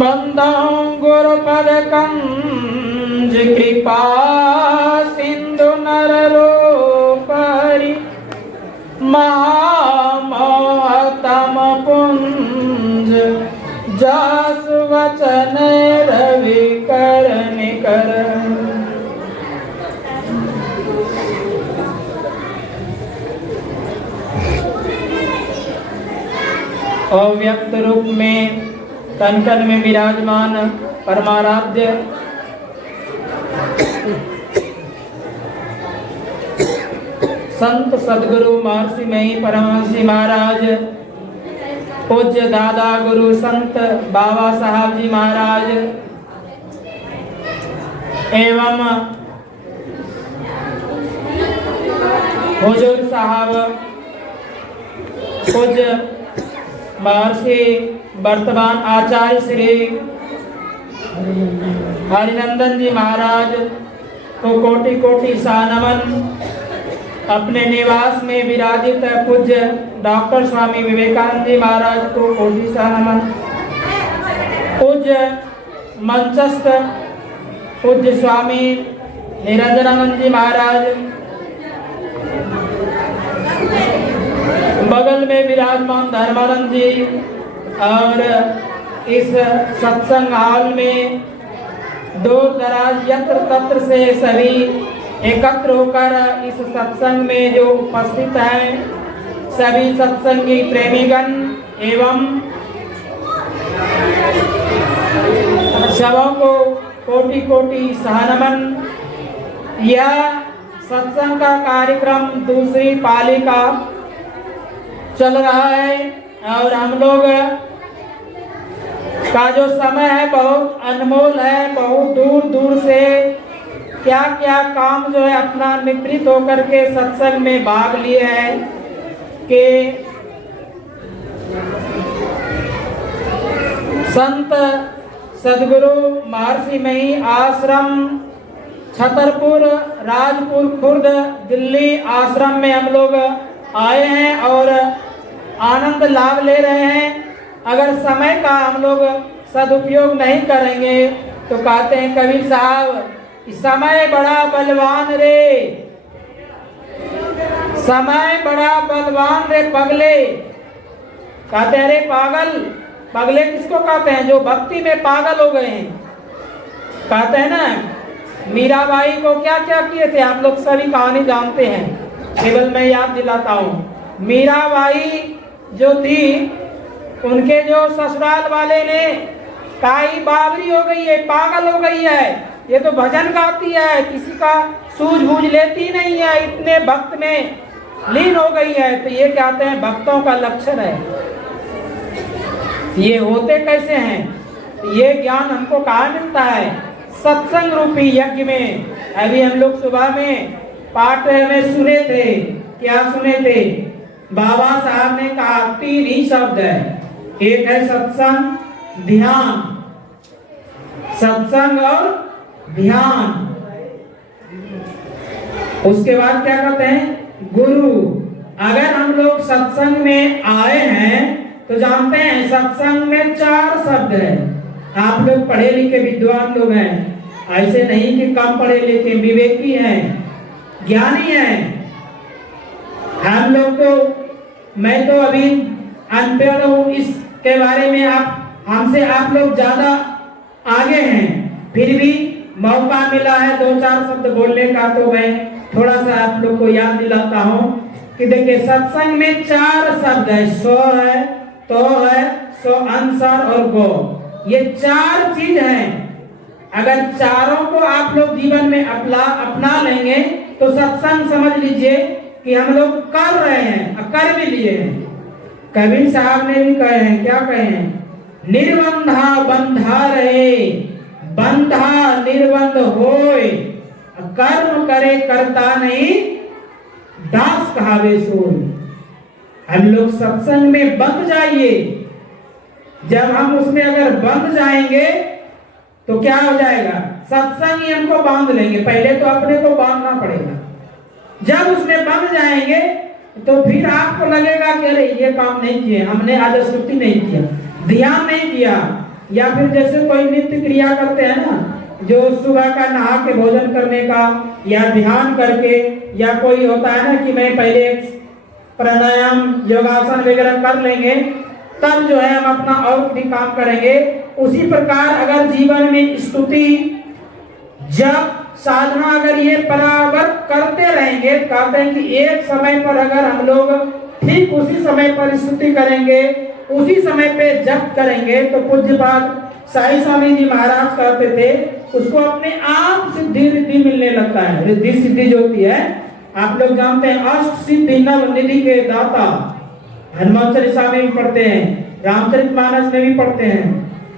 बंदो गुरुपद कंज कृपा सिंधु नररूपरि महामोहतम पुंज जासु वचन रवि कर निकर। अव्यक्त रूप में कण कण में विराजमान परमाराध्य संत सदगुरु महर्षि मही परमहंस जी महाराज, पूज्य दादा गुरु संत बाबा साहब जी महाराज एवं हुजूर साहब पूज्य महर्षि वर्तमान आचार्य श्री हरिनंदन जी महाराज को कोटि कोटि सा नमन। अपने निवास में विराजित पूज्य डॉक्टर स्वामी विवेकानंद जी महाराज को कोटि सा नमन। पूज्य मंचस्थ पूज्य स्वामी निरंजनानंद जी महाराज, बगल में विराजमान धर्मानंद जी और इस सत्संग हॉल में दूर दराज यत्र तत्र से सभी एकत्र होकर इस सत्संग में जो उपस्थित हैं, सभी सत्संगी प्रेमीगण एवं सबों को कोटि कोटि सहनमन। यह सत्संग का कार्यक्रम दूसरी पाली का चल रहा है और हम लोग का जो समय है बहुत अनमोल है। बहुत दूर दूर से क्या क्या काम जो है अपना निवृत्त होकर के सत्संग में भाग लिए हैं कि संत सदगुरु महर्षि मही आश्रम छतरपुर राजपुर खुर्द दिल्ली आश्रम में हम लोग आए हैं और आनंद लाभ ले रहे हैं। अगर समय का हम लोग सदुपयोग नहीं करेंगे तो कहते हैं कबीर साहब, समय बड़ा बलवान रे, समय बड़ा बलवान रे पगले। कहते हैं रे पागल, पगले किसको कहते हैं? जो भक्ति में पागल हो गए हैं। कहते हैं ना मीराबाई को क्या क्या किए थे, आप लोग सभी कहानी जानते हैं, केवल मैं याद दिलाता हूँ। मीराबाई जो थी उनके जो ससुराल वाले ने काई बावरी हो गई है, पागल हो गई है, ये तो भजन गाती है, किसी का सूझबूझ लेती नहीं है, इतने भक्त में लीन हो गई है। तो ये कहते हैं भक्तों का लक्षण है। ये होते कैसे हैं? ये ज्ञान हमको कहाँ मिलता है? सत्संग रूपी यज्ञ में। अभी हम लोग सुबह में पाठ में सुने थे, क्या सुने थे? बाबा साहब ने कहा 3 ही शब्द है, एक है सत्संग, ध्यान, सत्संग और ध्यान। उसके बाद क्या कहते हैं? गुरु। अगर हम लोग सत्संग में आए हैं तो जानते हैं सत्संग में 4 शब्द है। आप लोग पढ़े लिखे विद्वान लोग हैं, ऐसे नहीं कि कम पढ़े लिखे, विवेकी हैं, ज्ञानी हैं। हम लोग तो, मैं तो अभी अनपढ़ हूँ, इसके बारे में हमसे आप लोग ज्यादा आगे हैं, फिर भी मौका मिला है 2-4 शब्द बोलने का, तो मैं थोड़ा सा आप लोग को याद दिलाता हूँ कि देखिए सत्संग में 4 शब्द है, सो है, तो है, सो अंसर और गो। ये 4 चीज हैं। अगर चारों को आप लोग जीवन में अपना लेंगे तो सत्संग समझ लीजिए कि हम लोग कर रहे हैं, कर भी लिए हैं। कबीर साहब ने भी कहे हैं, क्या कहे हैं? निर्बंधा बंधा रहे, बंधा निर्बंध होए, कर्म करे करता नहीं, दास कहावे सोए। हम लोग सत्संग में बंध जाइए। जब हम उसमें अगर बंध जाएंगे तो क्या हो जाएगा? सत्संग ही हमको बांध लेंगे। पहले तो अपने को बांधना पड़ेगा। जब उसमें बंध जाएंगे तो फिर आपको लगेगा कि अरे ये काम नहीं किए हमने, आज स्तुति नहीं किया, ध्यान नहीं किया। या फिर जैसे कोई नित्य क्रिया करते हैं ना, जो सुबह का नहा के भोजन करने का, या ध्यान करके, या कोई होता है ना कि मैं पहले प्राणायाम योगासन वगैरह कर लेंगे तब जो है हम अपना और भी काम करेंगे। उसी प्रकार अगर जीवन में स्तुति जब साधना अगर ये बराबर करते रहेंगे, कहते हैं कि एक समय पर अगर हम लोग ठीक उसी समय पर स्तुति करेंगे, उसी समय पे जप करेंगे, तो पूज्यपाद साईं स्वामी जी महाराज कहते थे उसको अपने आप सिद्धि रिद्धि मिलने लगता है। रिद्धि सिद्धि जो होती है आप लोग जानते हैं, अष्ट सिद्धि नव निधि के दाता हनुमान चालीसा में भी पढ़ते हैं, रामचरितमानस में भी पढ़ते हैं।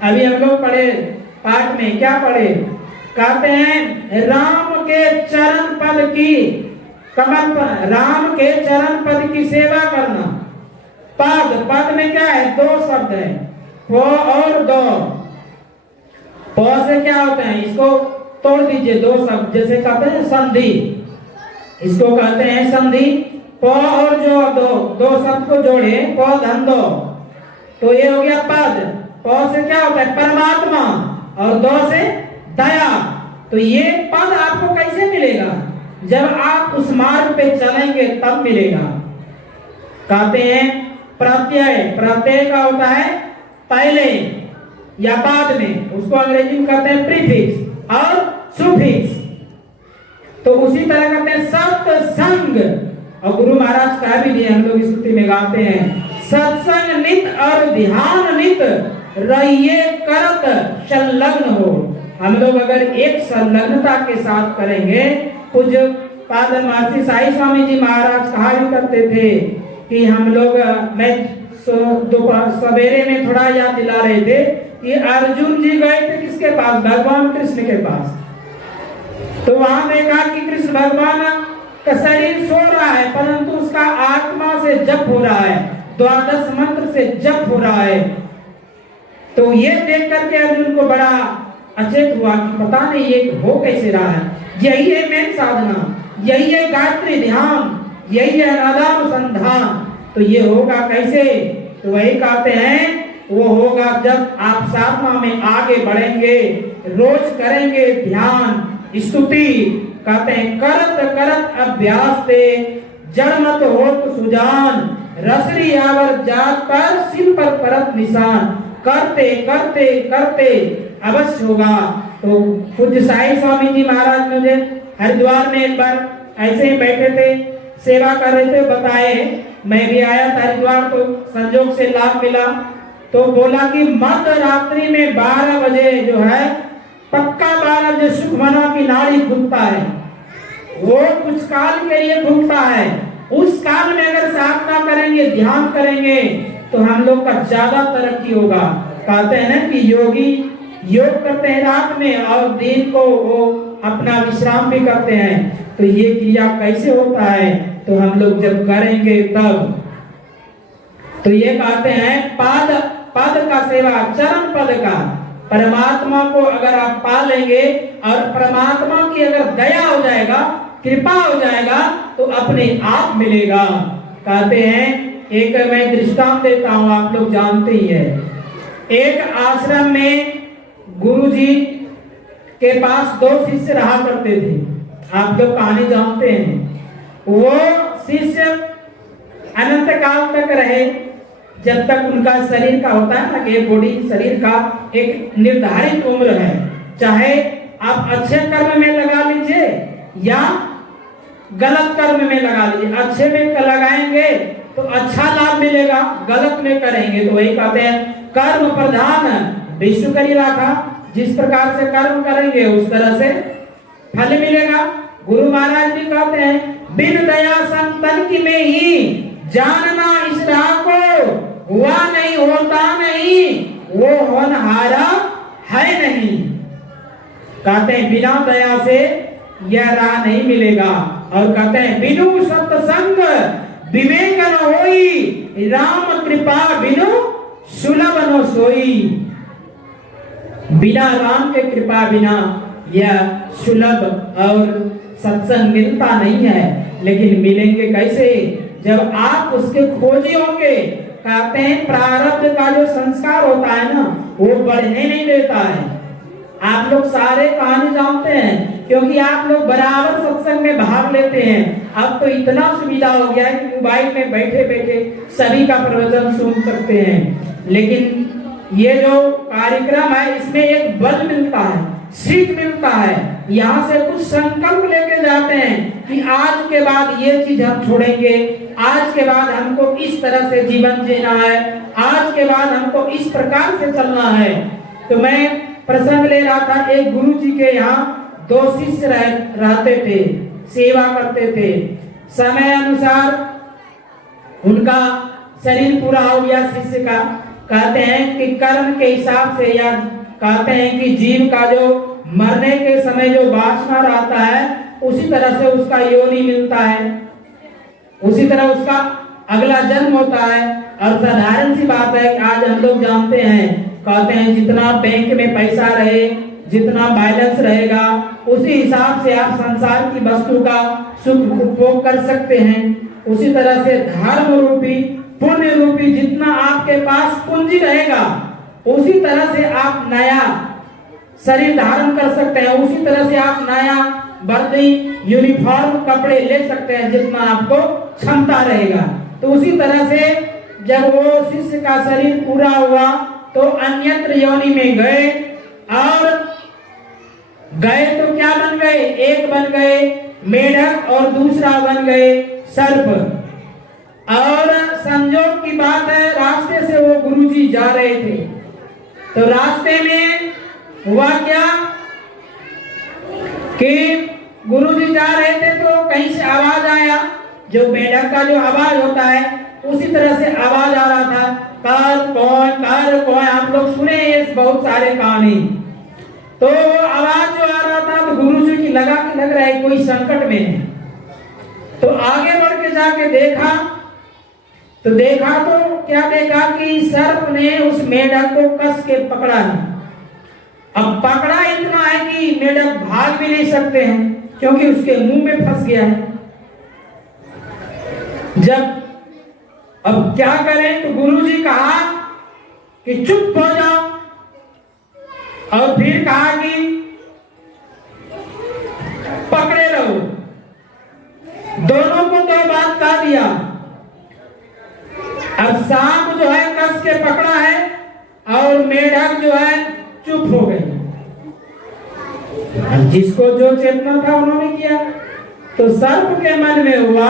अभी हम लोग पढ़े पाठ में क्या पढ़े, कहते हैं राम के चरण पद की कमल पर, राम के चरण पद की सेवा करना। पद, पद में क्या है, दो शब्द है, प और दो। प से क्या होता है, इसको तोड़ दीजिए, दो शब्द, जैसे कहते हैं संधि, इसको कहते हैं संधि। प और जो दो शब्द को जोड़े, प धन दो, तो ये हो गया पद। प से क्या होता है, परमात्मा, और दो से दया। तो ये पद आपको कैसे मिलेगा, जब आप उस मार्ग पे चलेंगे तब मिलेगा। कहते हैं प्रत्यय, प्रत्यय का होता है पहले या बाद में, उसको अंग्रेजी में कहते हैं प्रीफिक्स और सुफिक्स। तो उसी तरह कहते हैं सत्संग, और गुरु महाराज कह भी दिए, हम लोग स्तुति में गाते हैं, सत्संग नित और ध्यान नित रहिए करत संलग्न हो। हम लोग अगर एक संलग्नता के साथ करेंगे, पूज्य पाद महर्षि साईं स्वामी जी महाराज कहा भी करते थे कि हम लोग, मैं दोपहर सवेरे में थोड़ा याद दिला रहे थे कि अर्जुन जी गए थे किसके पास, भगवान कृष्ण के पास। तो वहां देखा कि कृष्ण भगवान का शरीर सो रहा है, परंतु उसका आत्मा से जप हो रहा है, द्वादश मंत्र से जप हो रहा है। तो ये देख करके अर्जुन को बड़ा अचेत हुआ कि पता नहीं ये हो कैसे रहा है। यही है मेन साधना, यही है गायत्री ध्यान, यही है नादानुसंधान। तो ये होगा कैसे, तो वही कहते हैं वो होगा जब आप साधना में आगे बढ़ेंगे, रोज करेंगे ध्यान स्तुति। कहते हैं करत करत अभ्यास से जड़ मत होत सुजान, रसरी आवर जात पर सिर पर परत निशान। करते करते करते अवश्य होगा। तो पूज्य साईं स्वामी जी महाराज मुझे हरिद्वार में एक बार ऐसे ही बैठे थे, सेवा कर रहे थे, बताए, मैं भी आया था हरिद्वार, तो संजोग से लाभ मिला। तो बोला कि मध्य रात्रि में 12 बजे जो है, पक्का 12 बजे सुखमना की नाड़ी खुलता है, वो कुछ काल के लिए खुलता है। उस काल में अगर साधना करेंगे, ध्यान करेंगे, तो हम लोग का ज्यादा तरक्की होगा। कहते हैं ना कि योगी योग करते हैं रात में और दिन को वो अपना विश्राम भी करते हैं। तो ये क्रिया कैसे होता है, तो हम लोग जब करेंगे तब। तो ये कहते हैं पद, पद का सेवा, चरण पद का, परमात्मा को अगर आप पा लेंगे और परमात्मा की अगर दया हो जाएगा, कृपा हो जाएगा, तो अपने आप मिलेगा। कहते हैं, एक मैं दृष्टांत देता हूं, आप लोग जानते ही है। एक आश्रम में गुरुजी के पास 2 शिष्य रहा करते थे, आप लोग कहानी जानते हैं। वो शिष्य अनंत काल तक रहे, जब तक उनका शरीर का होता है ना कि बॉडी शरीर का एक निर्धारित उम्र है। चाहे आप अच्छे कर्म में लगा लीजिए या गलत कर्म में लगा लीजिए। अच्छे में लगाएंगे तो अच्छा लाभ मिलेगा, गलत में करेंगे तो वही कहते हैं कर्म प्रधान विश्व करी राखा। जिस प्रकार से कर्म करेंगे उस तरह से फल मिलेगा। गुरु महाराज भी कहते हैं, बिन दया संतन की में ही जानना इस राह को, हुआ नहीं होता नहीं, वो होनहारा है नहीं। कहते हैं बिना दया से यह राह नहीं मिलेगा। और कहते हैं बिनु सत्संग विवेक न होई, राम कृपा बिनु सुलभ न सोई। बिना राम के कृपा बिना या सुलभ और सत्संग मिलता नहीं है। लेकिन मिलेंगे कैसे? जब आप उसके खोजी होंगे। कहते हैं प्रारब्ध का जो संस्कार होता है ना, वो बढ़ने नहीं देता है। आप लोग सारे कहानी जानते हैं, क्योंकि आप लोग बराबर सत्संग में भाग लेते हैं। अब तो इतना सुविधा हो गया है कि मोबाइल में बैठे बैठे सभी का प्रवचन सुन सकते हैं। लेकिन ये जो कार्यक्रम है, इसमें एक बल मिलता है, सीख मिलता है। यहाँ से कुछ संकल्प लेके जाते हैं कि आज के बाद ये चीज हम छोड़ेंगे, आज के बाद हमको इस तरह से जीवन जीना है, आज के बाद हमको इस प्रकार से चलना है। तो मैं प्रसंग ले रहा था, एक गुरु जी के यहाँ 2 शिष्य रहते थे, सेवा करते थे। समय अनुसार उनका शरीर पूरा हो गया शिष्य का। कहते हैं कि कर्म के हिसाब से, या कहते हैं कि जीव का जो मरने के समय जो वासना रहता है, उसी तरह से उसका योनि मिलता है, उसी तरह उसका अगला जन्म होता है। और साधारण सी बात है कि आज हम लोग जानते हैं, कहते हैं जितना बैंक में पैसा रहे, जितना बैलेंस रहेगा, उसी हिसाब से आप संसार की वस्तु का सुख उपभोग कर सकते हैं। उसी तरह से धर्म रूपी, पुण्य रूपी जितना आपके पास पूंजी रहेगा, उसी तरह से आप नया शरीर धारण कर सकते हैं, उसी तरह से आप नया वर्दी, यूनिफॉर्म, कपड़े ले सकते हैं, जितना आपको क्षमता रहेगा। तो उसी तरह से जब वो शिष्य का शरीर पूरा हुआ तो अन्यत्र योनि में गए, और गए तो क्या बन गए? एक बन गए मेढक और दूसरा बन गए सर्प। और संजोग की बात है, रास्ते से वो गुरुजी जा रहे थे, तो रास्ते में हुआ क्या कि गुरुजी जा रहे थे तो कहीं से आवाज आया, जो मेढक का जो आवाज होता है उसी तरह से आवाज आ रहा था, कर कौन। आप लोग सुने ये बहुत सारे कहानी। तो आवाज जो आ रहा था, तो गुरुजी की लग रहा है कोई संकट में है। तो आगे बढ़ के जाके देखा तो क्या देखा कि सर्प ने उस मेढक को कस के पकड़ा है। अब पकड़ा इतना है कि मेढक भाग भी नहीं सकते हैं, क्योंकि उसके मुंह में फंस गया है। जब अब क्या करें, तो गुरुजी कहा कि चुप हो जाओ, और फिर कहा कि पकड़े रहो। दोनों को 2 बात कह दिया। अब सांप जो है कस के पकड़ा है, और मेढक जो है चुप हो गई। जिसको जो चेतना था उन्होंने किया। तो सर्प के मन में हुआ,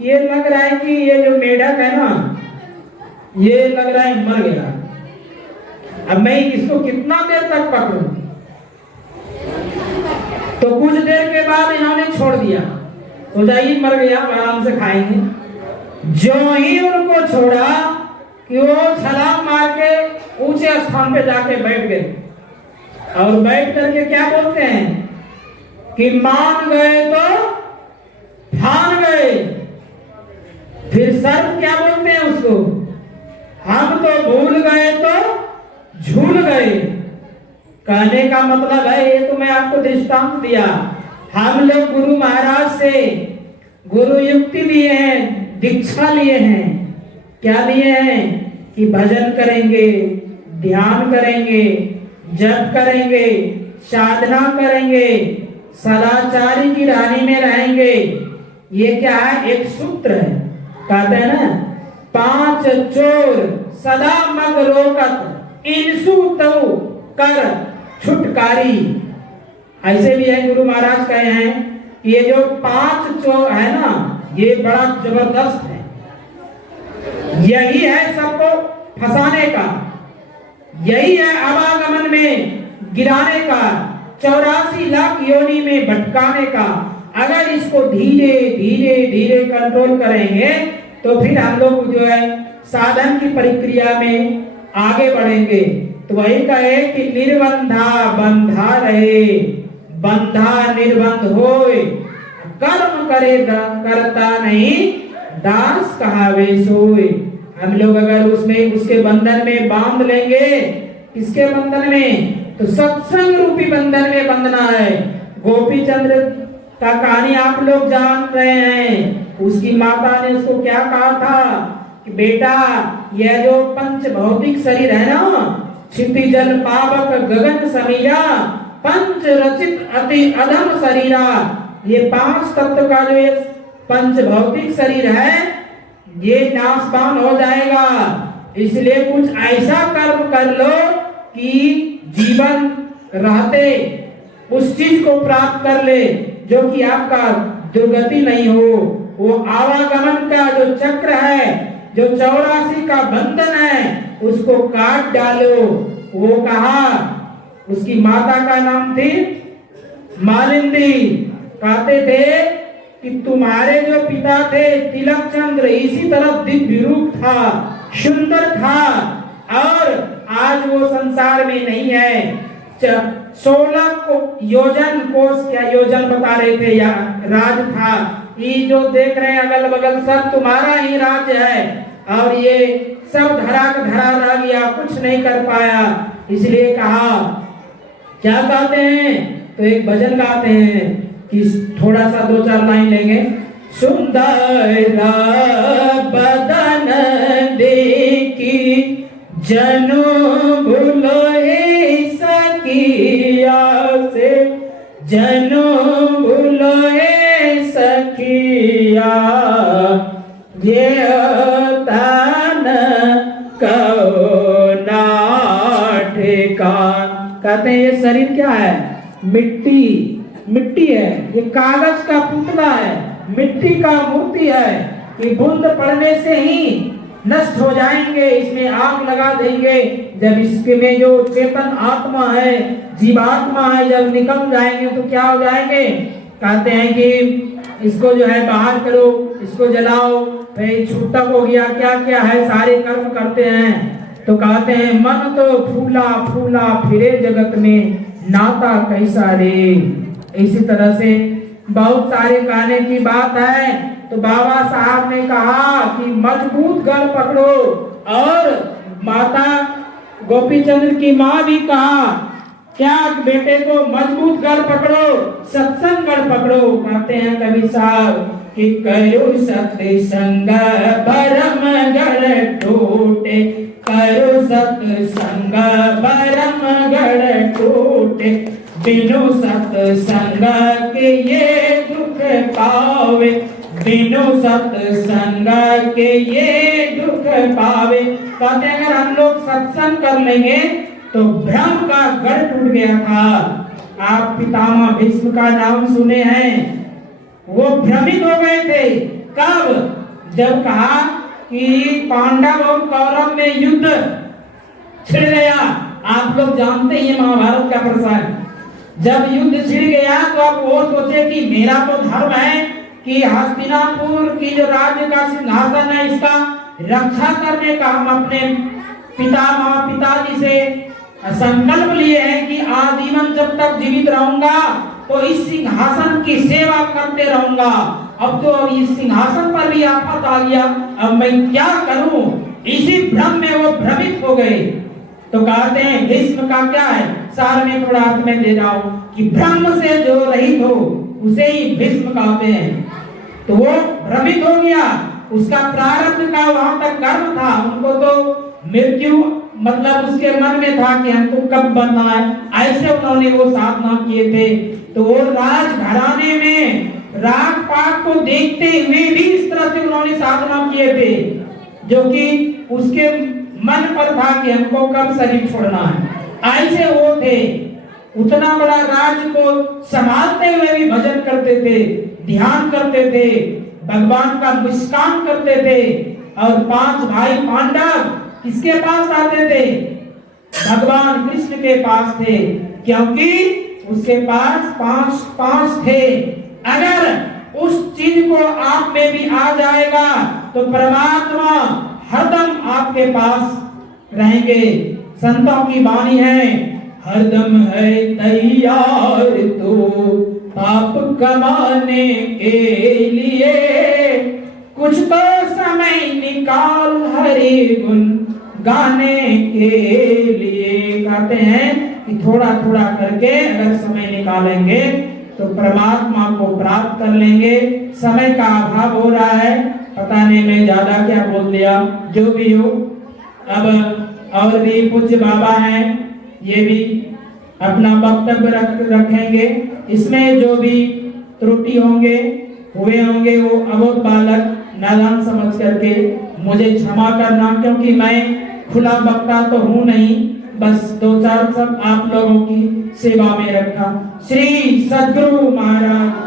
ये लग रहा है कि ये जो मेढक है ना, ये लग रहा है मर गया, अब मैं इसको कितना देर तक पकड़ूं। तो कुछ देर के बाद इन्होंने छोड़ दिया, तो जाइए मर गया, आराम से खाएंगे। जो ही उनको छोड़ा कि वो छलांग मार के ऊंचे स्थान पे जाके बैठ गए, और बैठ करके क्या बोलते हैं कि मान गए तो ठान गए। फिर सर्प क्या बोलते हैं उसको, हम तो भूल गए तो झूल गए। कहने का मतलब है, ये तो मैं आपको दृष्टांत दिया, हम लोग गुरु महाराज से गुरु युक्ति लिए हैं, दीक्षा लिए हैं। क्या लिए हैं कि भजन करेंगे, ध्यान करेंगे, जप करेंगे, साधना करेंगे, सदाचारी की रानी में रहेंगे। ये क्या है? एक सूत्र है, कहते हैं ना, 5 चोर सदा मग रोकत इनसु तऊ कर छुटकारी। ऐसे भी है, गुरु महाराज कहे हैं, ये जो 5 चोर है ना, ये बड़ा जबरदस्त है। यही है सबको फंसाने का, यही है आवागमन में गिराने का, 84 लाख योनि में भटकाने का। अगर इसको धीरे धीरे धीरे कंट्रोल करेंगे तो फिर हम लोग जो है साधन की प्रक्रिया में आगे बढ़ेंगे। तो वही कहे कि निर्बंधा बंधा रहे, बंधा निर्बंध होए, कर्म करे करता नहीं, दास कहावे सोए। हम लोग अगर उसमें उसके बंधन में बांध लेंगे, किसके बंधन में? तो सत्संग रूपी बंधन में बंधना है। गोपी चंद्र का कहानी आप लोग जान रहे हैं। उसकी माता ने उसको क्या कहा था कि बेटा यह जो पंच भौतिक शरीर है ना, क्षिति जल पावक गगन समीरा पंच रचित अति अधम शरीरा, ये 5 तत्व का जो ये पंच भौतिक शरीर है ये नाशवान हो जाएगा। इसलिए कुछ ऐसा कर्म कर लो कि जीवन रहते उस चीज को प्राप्त कर ले जो कि आपका दुर्गति नहीं हो। वो आवागमन का जो चक्र है, जो 84 का बंधन है, उसको काट डालो। वो कहा, उसकी माता का नाम थी मालिंदी। कहते थे कि तुम्हारे जो पिता थे तिलक चंद्र इसी तरह दिव्य रूप था, सुंदर था, और आज वो संसार में नहीं है। 16 योजन कोस क्या योजन बता रहे थे या राज था। ये जो देख रहे हैं अगल बगल सब तुम्हारा ही राज्य है, और ये सब धरा का धरा रह गया, कुछ नहीं कर पाया। इसलिए कहा, क्या गाते हैं, तो एक भजन गाते हैं कि थोड़ा सा 2-4 लाइन लेंगे। सुंदर बदन देखी जनो भूलोए सखिया से, जनो भूलोए सखिया, ये तन को ना ठेकान। कहते हैं ये शरीर क्या है, मिट्टी है, ये कागज का पुतला है, मिट्टी का मूर्ति है कि बूंद पड़ने से ही नष्ट हो जाएंगे, इसमें आग लगा देंगे। जब इसके में जो चेतन आत्मा है, जीवात्मा है, जब निकल जाएंगे तो क्या हो जाएंगे। कहते हैं कि इसको जो है बाहर करो, इसको जलाओ, फिर छूटक हो गया, क्या क्या है सारे कर्म करते हैं। तो कहते हैं मन तो फूला फूला फिरे जगत में, नाता कैसा रे। इसी तरह से बहुत सारे कहने की बात है। तो बाबा साहब ने कहा कि मजबूत गढ़ पकड़ो, और माता गोपी चंद्र की माँ भी कहा क्या बेटे को मजबूत गढ़ पकड़ो, सत्संग गढ़ पकड़ो। कहते हैं कवि साहब कि करो सत्संग परम गढ़ टूटे, करो सत्संग परम गढ़ टूटे, बिनु सत्संग के ये दुख पावे, बिनु सत्संग के ये दुख पावे। कहते हैं अगर हम लोग सत्संग कर लेंगे तो भ्रम का गढ़ टूट गया था। आप पितामह भीष्म का नाम सुने हैं, वो भ्रमित हो गए थे। कब? जब कहा कि पांडव और कौरव में युद्ध छिड़ गया। आप लोग जानते हैं महाभारत का प्रसंग। जब युद्ध छिड़ गया तो अब वो सोचे कि मेरा तो धर्म है कि हस्तिनापुर की जो राज्य का सिंहासन है इसका रक्षा करने का हम अपने पिताजी से संकल्प लिए हैं कि आजीवन जब तक जीवित रहूंगा तो इस सिंहासन की सेवा करते रहूंगा। अब तो इस सिंहासन पर भी आफत आ गया, अब मैं क्या करूं। इसी भ्रम में वो भ्रमित हो गए। तो कहते हैं भीष्म का क्या है, सार में थोड़ा अर्थ में दे रहा हूं कि ब्रह्म से जो रहित हो उसे ही भीष्म कहते हैं। तो वो भ्रमित हो गया, उसका प्रारब्ध का वहां तक कर्म था, उनको तो मृत्यु मतलब उसके मन में था कि हमको कब बनना है, ऐसे उन्होंने वो साधना किए थे। तो वो राजघराने में राग पाग को देखते हुए भी इस तरह से उन्होंने साधना किए थे, जो कि उसके मन पर था कि हमको कब शरीर छोड़ना है। ऐसे वो थे, उतना बड़ा राज्य को संभालते हुए भी भजन करते थे, ध्यान करते थे, भगवान का मुस्कान करते थे। और 5 भाई पांडव किसके पास आते थे? भगवान कृष्ण के पास थे, क्योंकि उसके पास 5 थे। अगर उस चीज को आप में भी आ जाएगा तो परमात्मा हरदम आपके पास रहेंगे। संतों की वाणी है, हरदम है तैयार तो पाप कमाने के लिए, कुछ तो समय निकाल हरि गुण गाने के लिए। कहते हैं कि थोड़ा थोड़ा करके अगर समय निकालेंगे तो परमात्मा को प्राप्त कर लेंगे। समय का अभाव हो रहा है, पता नहीं मैं ज्यादा क्या बोल दिया, जो भी हो। अब और भी पूज्य बाबा हैं, ये भी अपना वक्तव्य रखेंगे। इसमें जो भी त्रुटि होंगे हुए होंगे वो अबोध बालक नादान समझ करके मुझे क्षमा करना, क्योंकि मैं खुला वक्ता तो हूँ नहीं, बस दो चार सब आप लोगों की सेवा में रखा। श्री सद्गुरु महाराज